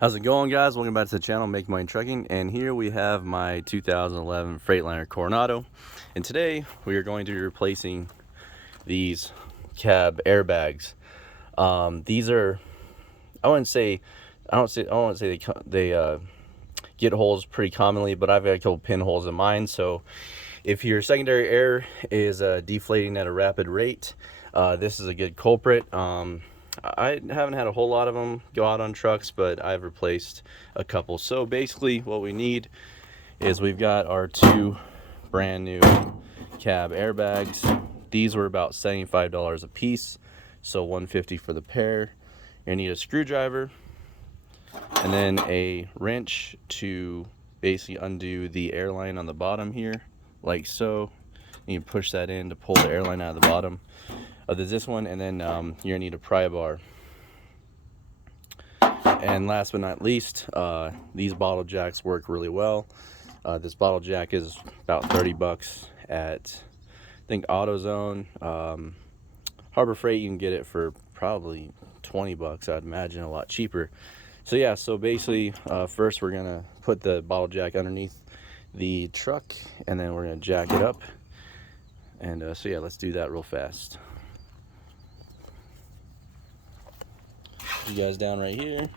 How's it going, guys? Welcome back to the channel, Make Money Trucking, and here we have my 2011 Freightliner Coronado, and today we are going to be replacing these cab airbags. These are, I don't want to say they get holes pretty commonly, but I've got a couple pinholes in mine. So if your secondary air is deflating at a rapid rate, this is a good culprit. I haven't had a whole lot of them go out on trucks, but I've replaced a couple. So basically what we need is we've got our two brand new cab airbags. These were about $75 a piece, so $150 for the pair. You're gonna need a screwdriver and then a wrench to basically undo the airline on the bottom here, like so. You push that in to pull the airline out of the bottom. There's this one, and then you're gonna need a pry bar. And last but not least, these bottle jacks work really well. This bottle jack is about 30 bucks at, I think, AutoZone. Harbor Freight, you can get it for probably 20 bucks, I'd imagine, a lot cheaper. So yeah, so basically first we're gonna put the bottle jack underneath the truck, and then we're gonna jack it up. And so yeah, let's do that real fast. You guys down right here.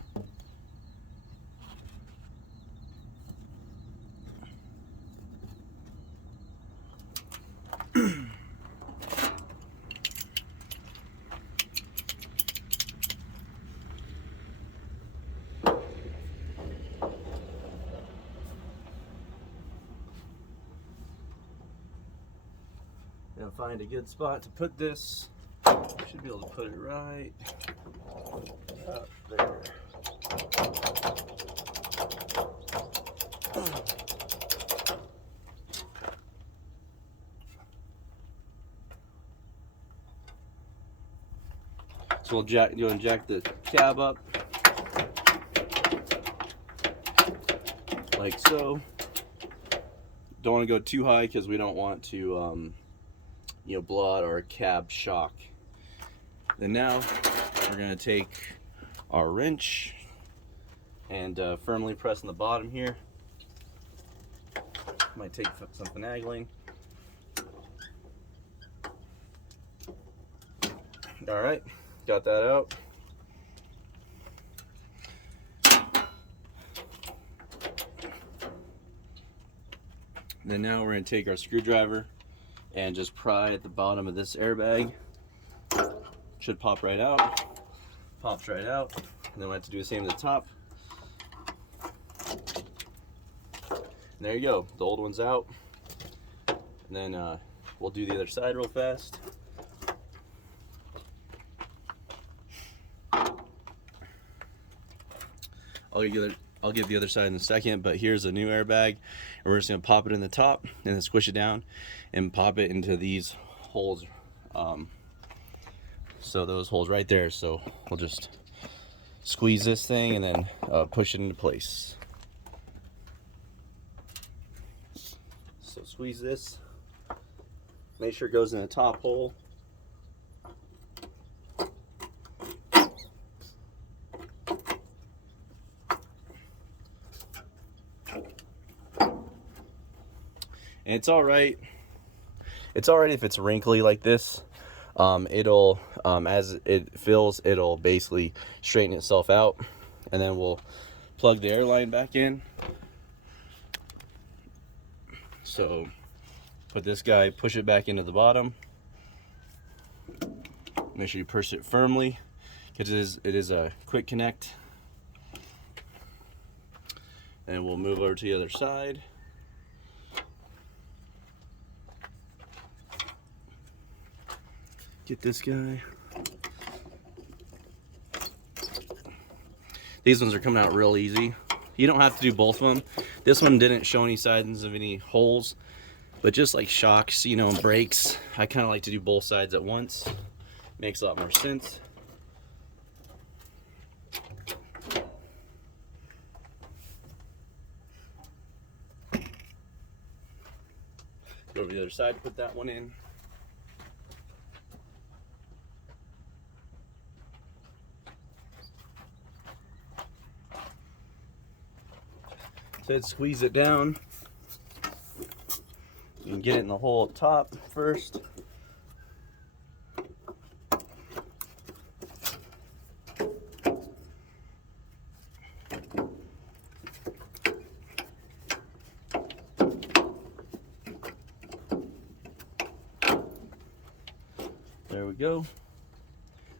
Gonna find a good spot to put this. Should be able to put it right up there. So we'll jack the cab up like so. Don't want to go too high because we don't want to blow out our cab shock. Then now we're going to take our wrench and firmly press on the bottom here. Might take some finagling. All right, got that out. Then now we're going to take our screwdriver and just pry at the bottom of this airbag. Should pop right out. Pops right out. And then we'll have to do the same to the top. And there you go. The old one's out. And then we'll do the other side real fast. I'll give the other side in a second, but here's a new airbag, and we're just gonna pop it in the top and then squish it down and pop it into these holes. So those holes right there. So we'll just squeeze this thing and then push it into place. So squeeze this. Make sure it goes in the top hole. And it's all right. It's all right if it's wrinkly like this. It'll as it fills, it'll basically straighten itself out, and then we'll plug the airline back in. So put this guy, push it back into the bottom. Make sure you push it firmly because it is a quick connect. And we'll move over to the other side. Get this guy. These ones are coming out real easy. You don't have to do both of them. This one didn't show any signs of any holes, but just like shocks, and brakes, I kind of like to do both sides at once. Makes a lot more sense. Go over to the other side, put that one in. Said squeeze it down. You can get it in the hole up top first. There we go.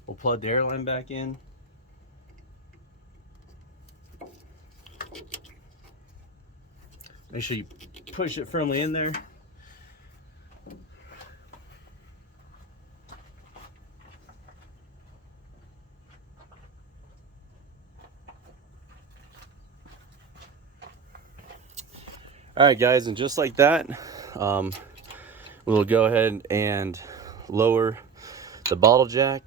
We'll plug the airline back in. Make sure you push it firmly in there. All right, guys, and just like that, we'll go ahead and lower the bottle jack.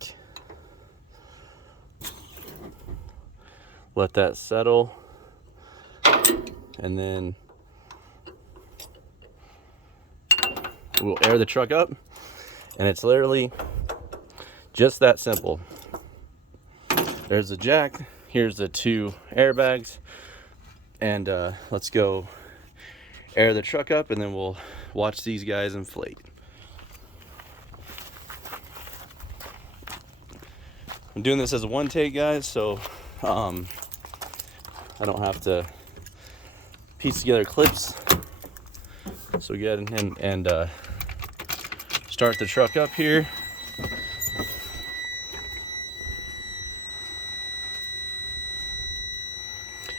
Let that settle, and then we'll air the truck up, and it's literally just that simple. There's the jack, here's the 2 airbags, and let's go air the truck up, and then we'll watch these guys inflate. I'm doing this as a one take, guys, so I don't have to piece together clips. So we go ahead and start the truck up here.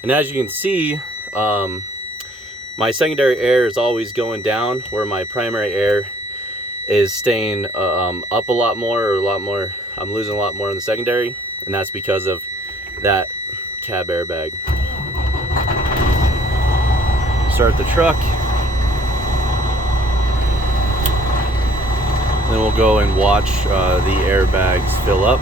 And as you can see, my secondary air is always going down, where my primary air is staying up a lot more. I'm losing a lot more in the secondary, and that's because of that cab airbag. Start the truck. Then we'll go and watch the airbags fill up.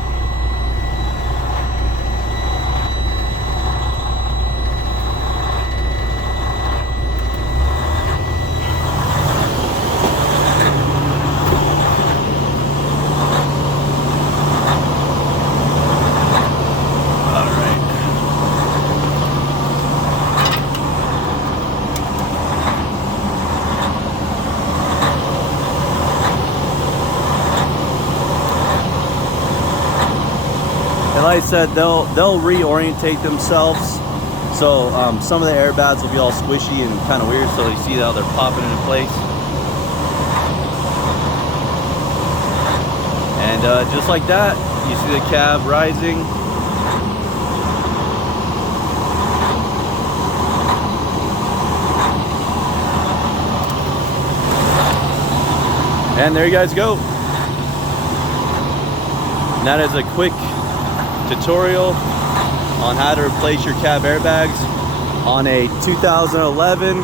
And like I said, they'll reorientate themselves. So some of the airbags will be all squishy and kind of weird. So you see how they're popping into place. And just like that, you see the cab rising. And there you guys go. And that is a quick tutorial on how to replace your cab airbags on a 2011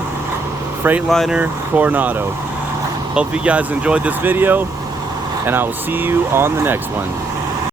Freightliner Coronado. Hope you guys enjoyed this video, and I will see you on the next one.